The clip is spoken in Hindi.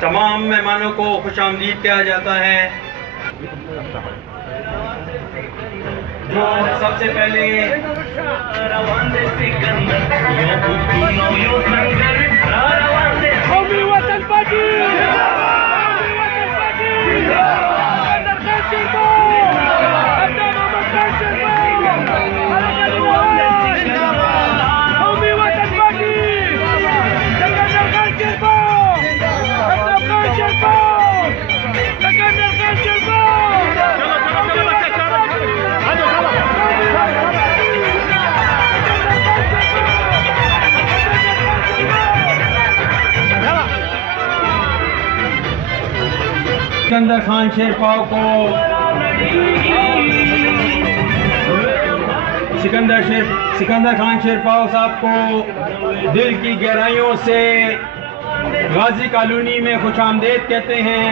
तमाम मेहमानों को खुशामदीद किया जाता है। जो सबसे पहले सिकंदर खान शेरपाव को सिकंदर खान शेरपाव साहब को दिल की गहराइयों से गाजी कॉलोनी में खुशामदीद कहते हैं।